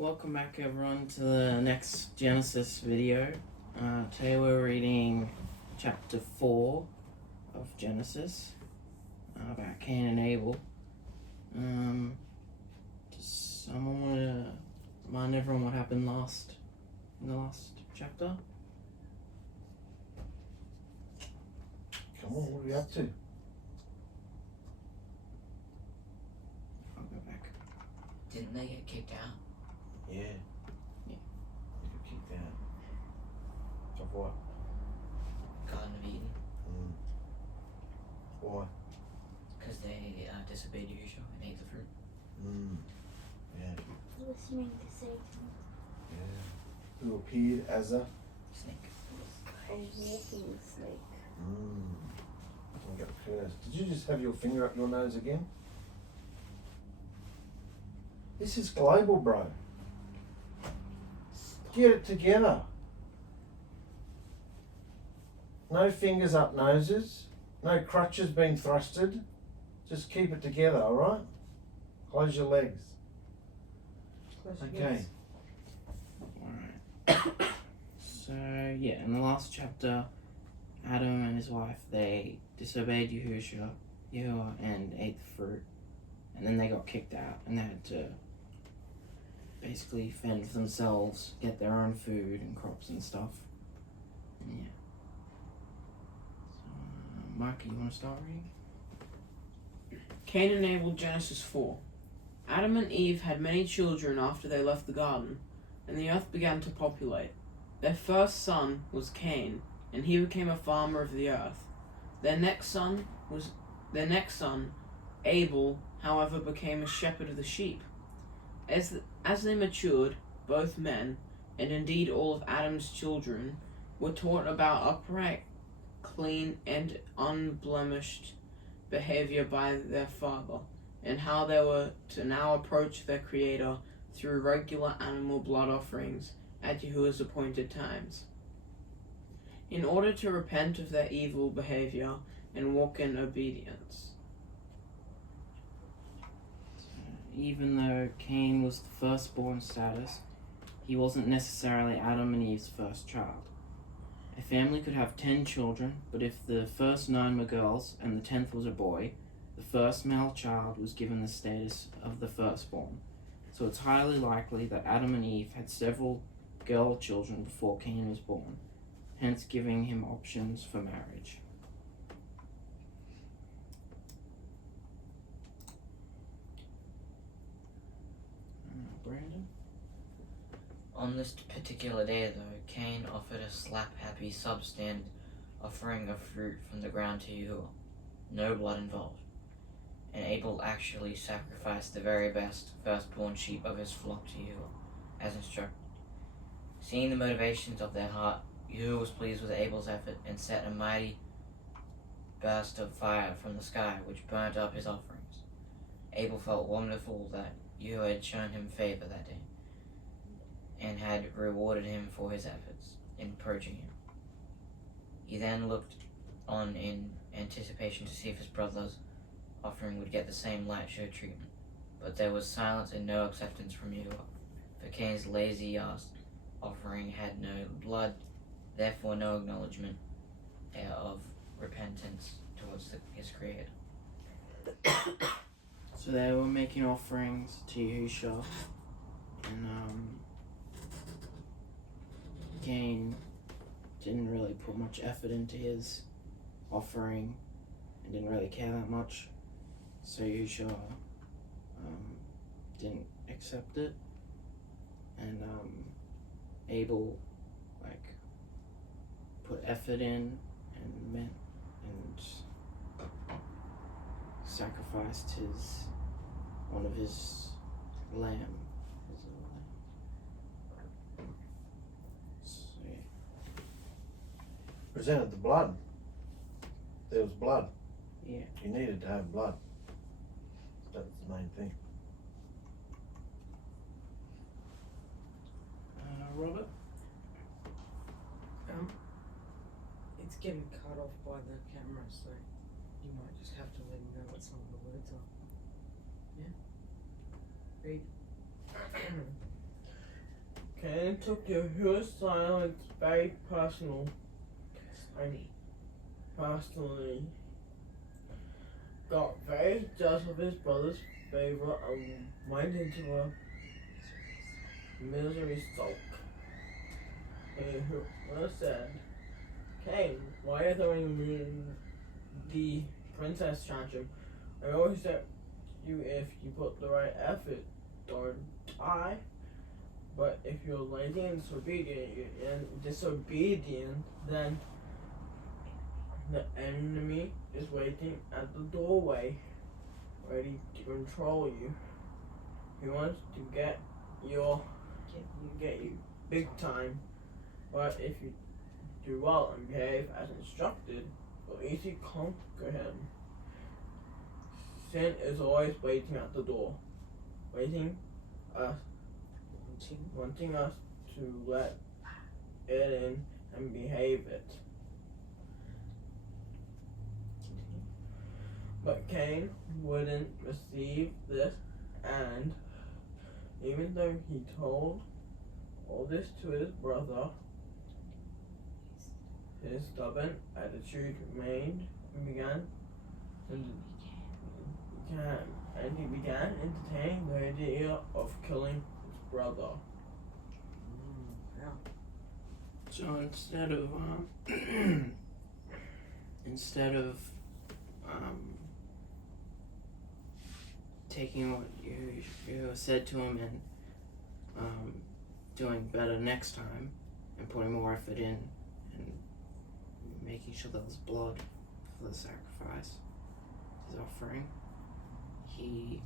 Welcome back everyone to the next Genesis video. Today we're reading chapter 4 of Genesis about Cain and Abel. Does someone want to remind everyone what happened in the last chapter? Come on, what are we up to? I'll go back. Didn't they get kicked out? Yeah. Yeah. They got kicked out. Of what? Garden of Eden. Why? Because they disobeyed Yahushua and ate the fruit. Yeah. Listening to Satan. Yeah. Who appeared as a Snake. A walking snake. We got cursed. Did you just have your finger up your nose again? This is global, bro. Get it together. No fingers up noses. No crutches being thrusted. Just keep it together, alright? Close your legs. Okay. Alright. So, yeah, in the last chapter, Adam and his wife, they disobeyed Yahuah and ate the fruit. And then they got kicked out and they had to basically fend for themselves, get their own food and crops and stuff. And yeah. So, Micah, you want to start reading? Cain and Abel, Genesis 4. Adam and Eve had many children after they left the garden, and the earth began to populate. Their first son was Cain, and he became a farmer of the earth. Their next son, Abel, however, became a shepherd of the sheep. As they matured, both men, and indeed all of Adam's children, were taught about upright, clean, and unblemished behavior by their father, and how they were to now approach their Creator through regular animal blood offerings at Yahuah's appointed times. In order to repent of their evil behavior and walk in obedience. Even though Cain was the firstborn status, he wasn't necessarily Adam and Eve's first child. A family could have 10 children, but if the first 9 were girls and the 10th was a boy, the first male child was given the status of the firstborn. So it's highly likely that Adam and Eve had several girl children before Cain was born, hence giving him options for marriage. Brandon? On this particular day, though, Cain offered a slap-happy substandard offering of fruit from the ground to Yahuah. No blood involved. And Abel actually sacrificed the very best firstborn sheep of his flock to Yahuah, as instructed. Seeing the motivations of their heart, Yahuah was pleased with Abel's effort and set a mighty burst of fire from the sky, which burnt up his offerings. Abel felt wonderful that Yahuah had shown him favor that day, and had rewarded him for his efforts in purging him. He then looked on in anticipation to see if his brother's offering would get the same light show treatment, but there was silence and no acceptance from Yahuah, for Cain's lazy ass offering had no blood, therefore no acknowledgement of repentance towards his Creator. So they were making offerings to Yahushua, and Cain didn't really put much effort into his offering and didn't really care that much, so Yahushua didn't accept it, and Abel put effort in and sacrificed one of his lamb. So, yeah. Presented the blood. There was blood. Yeah. You needed to have blood. That's the main thing. Robert? It's getting cut off by the camera, so you might just have to let me know what some of the words are. Yeah? Read. Cain took Yahuah's silence very personal and personally got very jealous of his brother's favor and went into a misery sulk. Yahuah said, Cain, why are you throwing the princess tantrum? I always said you if you put the right effort, don't I? But if you're lazy and disobedient, then the enemy is waiting at the doorway, ready to control you. He wants to get you big time. But if you do well and behave as instructed, you'll easily conquer him. Sin is always waiting at the door, wanting us to let it in and behave it. But Cain wouldn't receive this, and even though he told all this to his brother, his stubborn attitude remained and he began entertaining the idea of killing his brother. So instead of taking what you said to him and doing better next time and putting more effort in and making sure there was blood for the sacrifice, his offering, he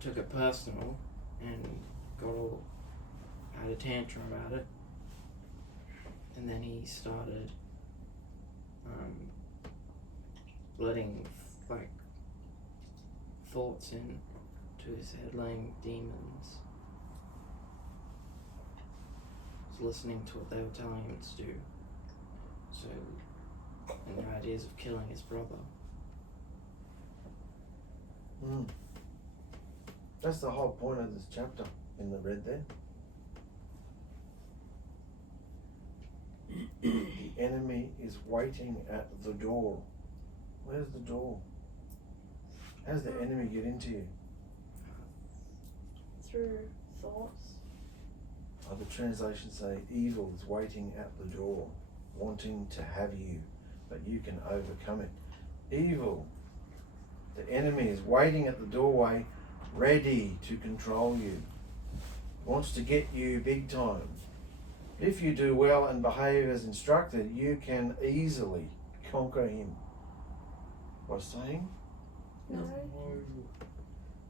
took it personal and had a tantrum about it, and then he started letting thoughts into his head, letting demons. He was listening to what they were telling him to do. So, and the ideas of killing his brother. That's the whole point of this chapter in the red there. The enemy is waiting at the door. Where's the door? How does the enemy get into you? Through thoughts. Other translations say evil is waiting at the door, wanting to have you, but you can overcome it. Evil, the enemy is waiting at the doorway, ready to control you. Wants to get you big time. If you do well and behave as instructed, you can easily conquer him. By saying? No.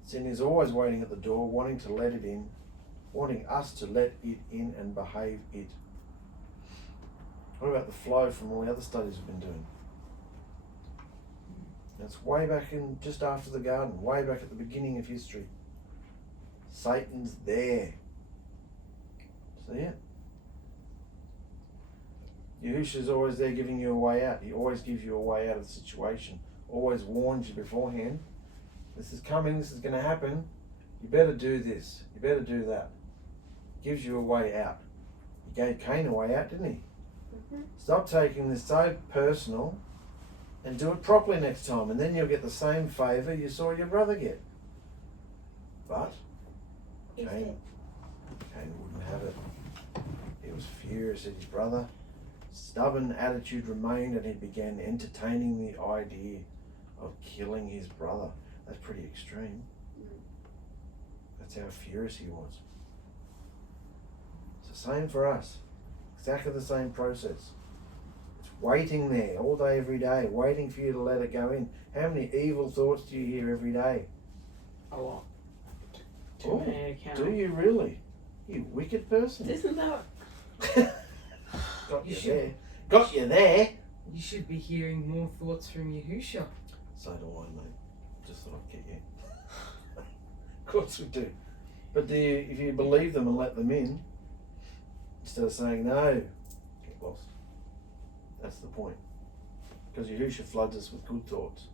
Sin is always waiting at the door, wanting to let it in, wanting us to let it in and behave it. What about the flow from all the other studies we've been doing? That's way back in, just after the garden, way back at the beginning of history. Satan's there. See it? Yahusha's always there giving you a way out. He always gives you a way out of the situation. Always warns you beforehand. This is coming, this is going to happen. You better do this. You better do that. Gives you a way out. He gave Cain a way out, didn't he? Stop taking this so personal and do it properly next time, and then you'll get the same favour you saw your brother get. But Cain wouldn't have it. He was furious at his brother. Stubborn attitude remained, and he began entertaining the idea of killing his brother. That's pretty extreme. That's how furious he was. It's the same for us. Exactly the same process. It's waiting there all day, every day, waiting for you to let it go in. How many evil thoughts do you hear every day? A lot. Too many to count. Do you really? You wicked person. Isn't that? Got you there. Got you there. You should be hearing more thoughts from Yahushua. So do I, mate. Just thought I'd get you. Of course we do. But if you believe them and let them in, instead of saying no, get lost. That's the point. Because Yahushua floods us with good thoughts.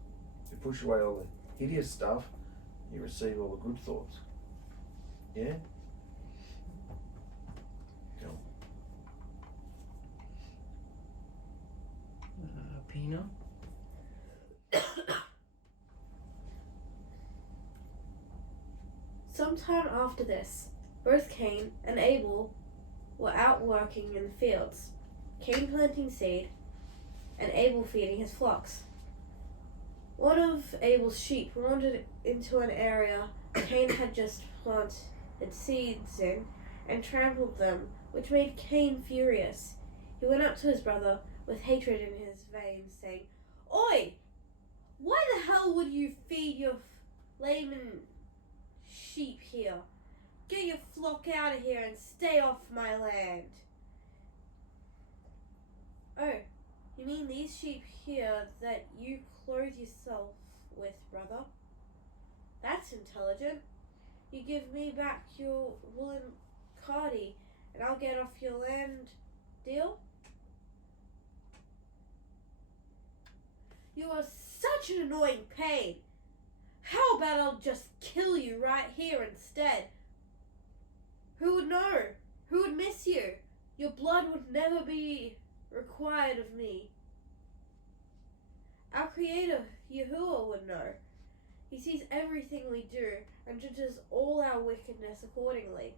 You push away all the hideous stuff, you receive all the good thoughts. Yeah? Pina? Sometime after this, both Cain and Abel were out working in the fields, Cain planting seed and Abel feeding his flocks. One of Abel's sheep wandered into an area Cain had just planted seeds in and trampled them, which made Cain furious. He went up to his brother with hatred in his veins, saying, "Oi! Why the hell would you feed your layman sheep here? Get your flock out of here and stay off my land." "Oh, you mean these sheep here that you clothe yourself with, brother? That's intelligent. You give me back your woolen cardi and I'll get off your land. Deal?" "You are such an annoying pain. How about I'll just kill you right here instead? Who would know? Who would miss you? Your blood would never be required of me. Our Creator, Yahuah, would know. He sees everything we do and judges all our wickedness accordingly.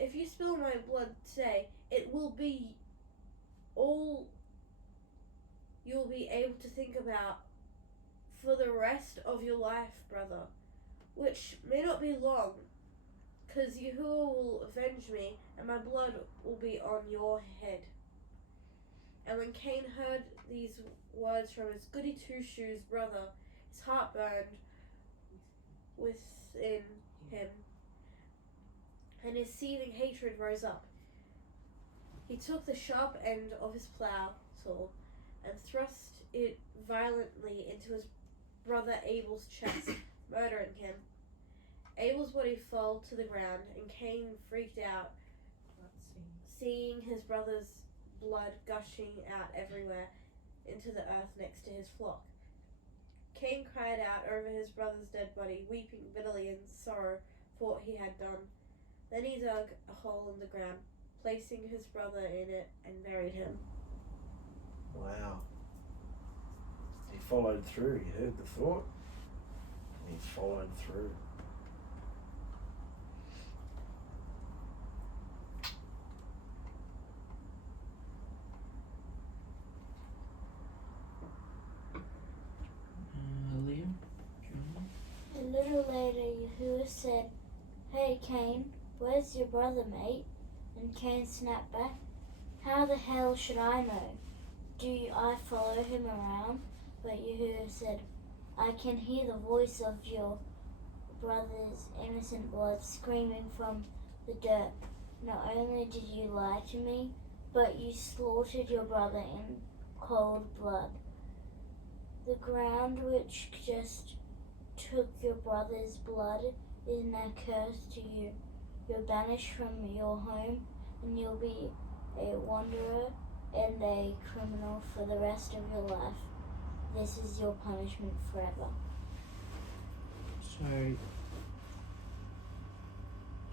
If you spill my blood today, it will be all you'll be able to think about for the rest of your life, brother, which may not be long, because Yahuah will avenge me and my blood will be on your head." And when Cain heard these words from his goody two-shoes brother, his heart burned within him, and his seething hatred rose up. He took the sharp end of his plough tool and thrust it violently into his brother Abel's chest, murdering him. Abel's body fell to the ground, and Cain freaked out, seeing his brother's blood gushing out everywhere into the earth next to his flock. Cain cried out over his brother's dead body, weeping bitterly in sorrow for what he had done. Then he dug a hole in the ground, placing his brother in it, and buried him. Wow. He followed through. He heard the thought, and he followed through. Liam? A little later, Yahuah said, "Hey, Cain, where's your brother, mate?" And Cain snapped back, "How the hell should I know? Do I follow him around?" But Yahuah said, "I can hear the voice of your brother's innocent blood screaming from the dirt. Not only did you lie to me, but you slaughtered your brother in cold blood. The ground which just took your brother's blood is now cursed to you. You're banished from your home, and you'll be a wanderer and a criminal for the rest of your life. This is your punishment forever." So,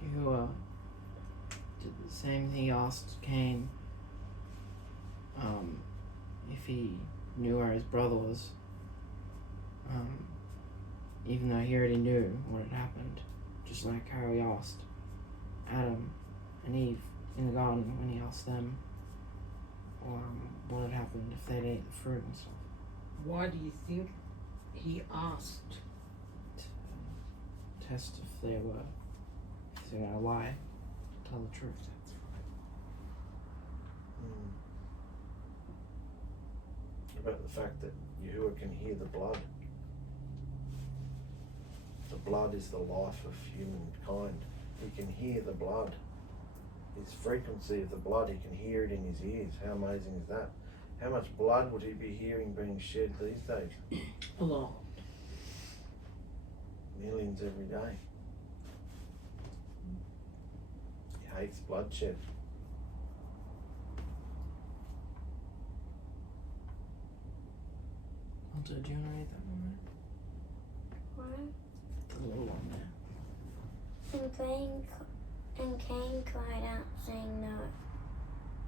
Yahuah did the same thing. He asked Cain if he knew where his brother was, even though he already knew what had happened, just like how he asked Adam and Eve in the garden when he asked them what had happened if they'd ate the fruit and stuff. Why do you think he asked? To test if they're gonna lie, tell the truth. About the fact that Yahuah can hear the blood. The blood is the life of humankind. He can hear the blood. His frequency of the blood, he can hear it in his ears. How amazing is that? How much blood would he be hearing being shed these days? A lot. Millions every day. He hates bloodshed. Alta, do you want to read that one? One. The little one there. And Cain cried out, saying, "No,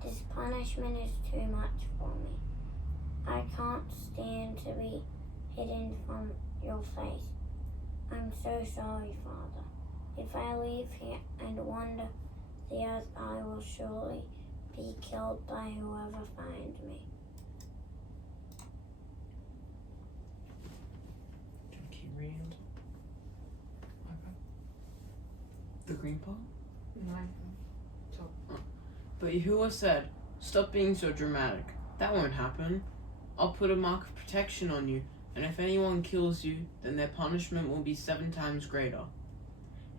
this punishment is too much for me. I can't stand to be hidden from your face. I'm so sorry, Father. If I leave here and wander the earth, I will surely be killed by whoever finds me. Keep reading. The green part? No. But Yahuah said, "Stop being so dramatic. That won't happen. I'll put a mark of protection on you, and if anyone kills you, then their punishment will be 7 times greater."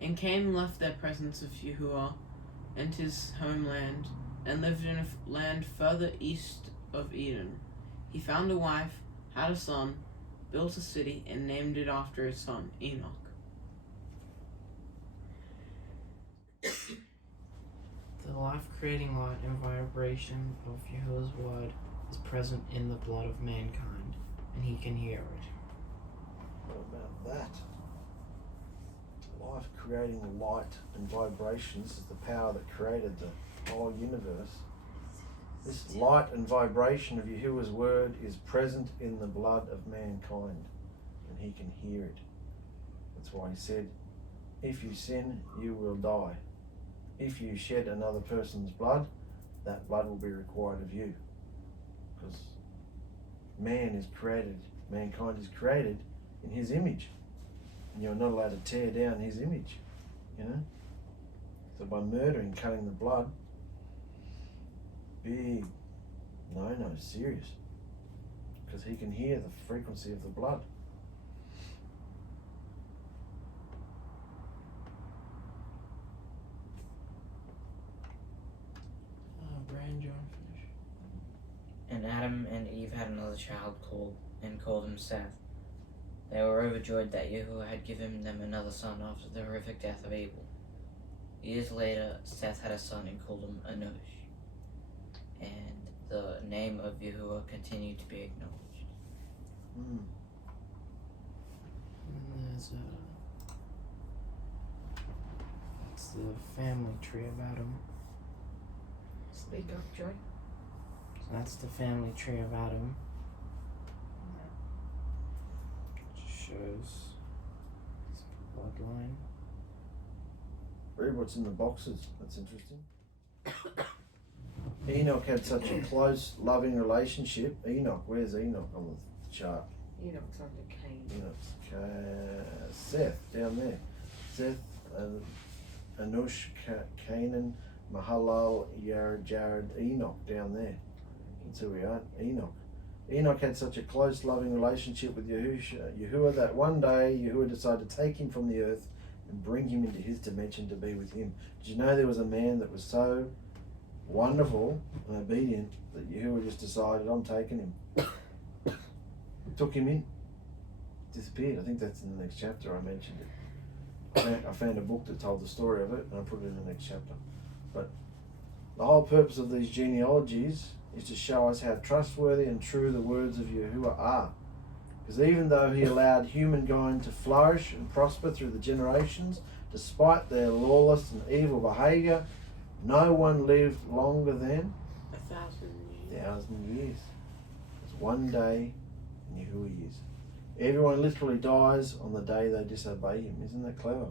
And Cain left their presence of Yahuah and his homeland, and lived in a land further east of Eden. He found a wife, had a son, built a city, and named it after his son, Enoch. The life-creating light and vibration of Yahuwah's word is present in the blood of mankind, and he can hear it. What about that? Life-creating light and vibrations is the power that created the whole universe. This light and vibration of Yahuwah's word is present in the blood of mankind, and he can hear it. That's why he said, if you sin, you will die. If you shed another person's blood, that blood will be required of you. Because mankind is created in his image. And you're not allowed to tear down his image, you know? So by murdering, cutting the blood, big no, serious. Because he can hear the frequency of the blood. Brian, do you want to finish? And Adam and Eve had another child called him Seth. They were overjoyed that Yahuah had given them another son after the horrific death of Abel. Years later, Seth had a son and called him Enosh. And the name of Yahuah continued to be acknowledged. Mm. And there's that's the family tree of Adam. Speak up, Joy. So that's the family tree of Adam. Which shows his bloodline. Read what's in the boxes. That's interesting. Enoch had such a close, loving relationship. Enoch, where's Enoch on the chart? Enoch's under Cain. Enoch's Seth, down there. Seth, Enosh, Canaan, Mahalal, Jared, Enoch, down there. That's who we are, Enoch. Enoch had such a close, loving relationship with Yahuah that one day Yahuah decided to take him from the earth and bring him into his dimension to be with him. Did you know there was a man that was so wonderful and obedient that Yahuah just decided, I'm taking him. Took him in. Disappeared. I think that's in the next chapter. I mentioned it. I found a book that told the story of it and I put it in the next chapter. But the whole purpose of these genealogies is to show us how trustworthy and true the words of Yahuah are. Because even though he allowed humankind to flourish and prosper through the generations, despite their lawless and evil behaviour, no one lived longer than 1,000 years. It's one day in Yahuah years. Everyone literally dies on the day they disobey him. Isn't that clever?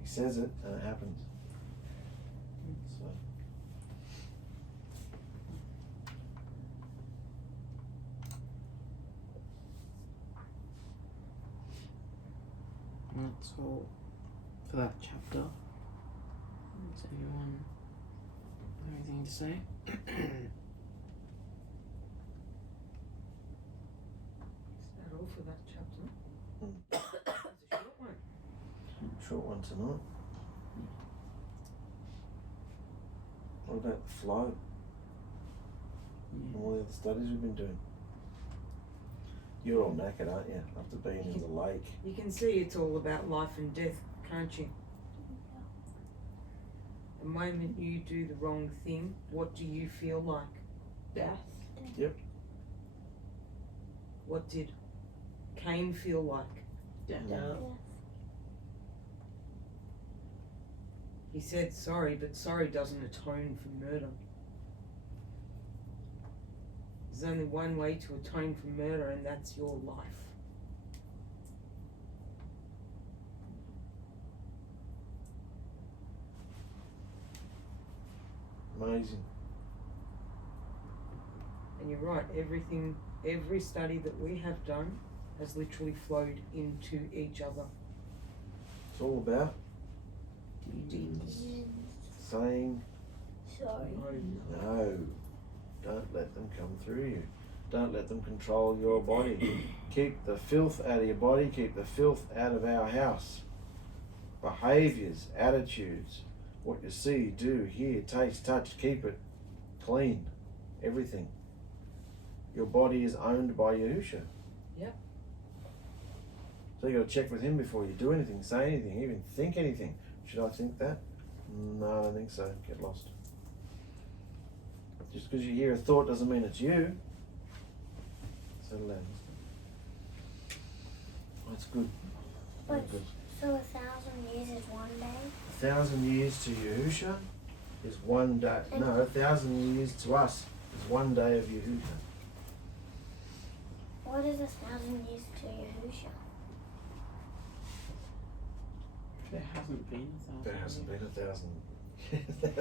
He says it and it happens. So. And that's all for that chapter. Does anyone have anything to say? Is that all for that chapter? It's a short one. Short one tonight. What about the flow? All the other studies we've been doing. You're all knackered, aren't you? After being in the lake. You can see it's all about life and death, can't you? The moment you do the wrong thing, what do you feel like? Death. Yep. What did Cain feel like? Death. He said sorry, but sorry doesn't atone for murder. There's only one way to atone for murder, and that's your life. Amazing. And you're right, every study that we have done has literally flowed into each other. It's all about saying Sorry. no. Don't let them come through you. Don't let them control your body. Keep the filth out of your body. Keep the filth out of our house. Behaviours, attitudes, what you see, do, hear, taste, touch, keep it clean. Everything. Your body is owned by Yahusha. Yep. So you got to check with him before you do anything, say anything, even think anything. Should I think that? No, I don't think so. Get lost. Just because you hear a thought doesn't mean it's you. Settle down. That's good. Very But- good. So 1,000 years is one day? 1,000 years to Yahusha is one day. No, 1,000 years to us is one day of Yahusha. What is 1,000 years to Yahusha? There hasn't been 1,000. There hasn't been 1,000. There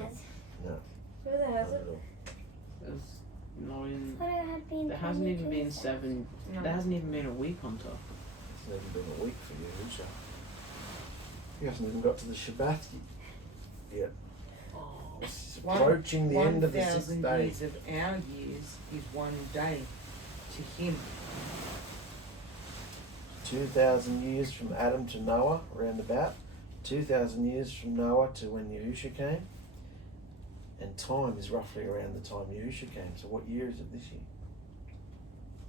has. No, No, there not hasn't. at all. There's not in. But it had been There hasn't even been 22,000. 7. No. There hasn't even been a week on top. It's never been a week for Yahusha. He hasn't even got to the Shabbat yet. Oh. It's approaching the end of the 1,000 6th day. years of our years is one day to him. 2,000 years from Adam to Noah, around about. 2,000 years from Noah to when Yahusha came. And time is roughly around the time Yahusha came. So what year is it this year?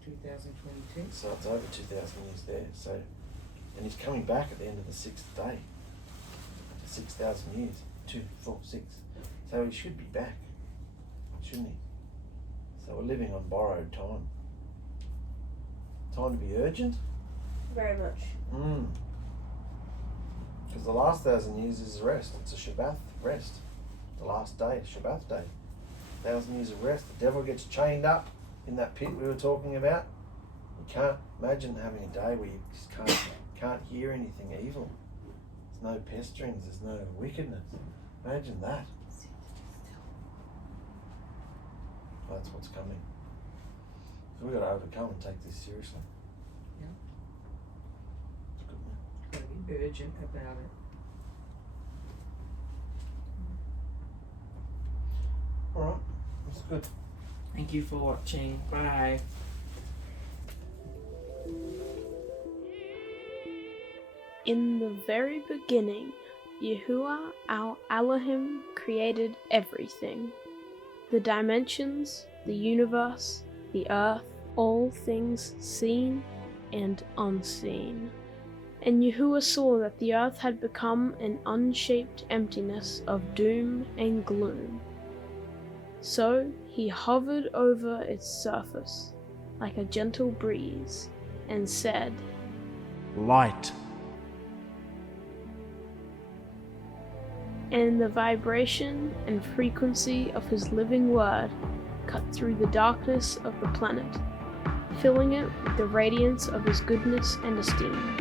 2022. So it's over 2,000 years there. So, and he's coming back at the end of the 6th day. 6,000 years. 2, 4, 6. So he should be back, shouldn't he? So we're living on borrowed time. Time to be urgent? Very much. Because the last 1,000 years is rest. It's a Shabbat rest. The last day, Shabbat day. 1,000 years of rest. The devil gets chained up in that pit we were talking about. You can't imagine having a day where you just can't hear anything evil. There's no pesterings, there's no wickedness. Imagine that. That's what's coming. So we've got to overcome and take this seriously. Yeah. It's good, man. Gotta be urgent about it. Alright, that's good. Thank you for watching. Bye. In the very beginning, Yahuah our Elohim created everything. The dimensions, the universe, the earth, all things seen and unseen. And Yahuah saw that the earth had become an unshaped emptiness of doom and gloom. So he hovered over its surface like a gentle breeze and said, Light. And the vibration and frequency of his living word cut through the darkness of the planet, filling it with the radiance of his goodness and esteem.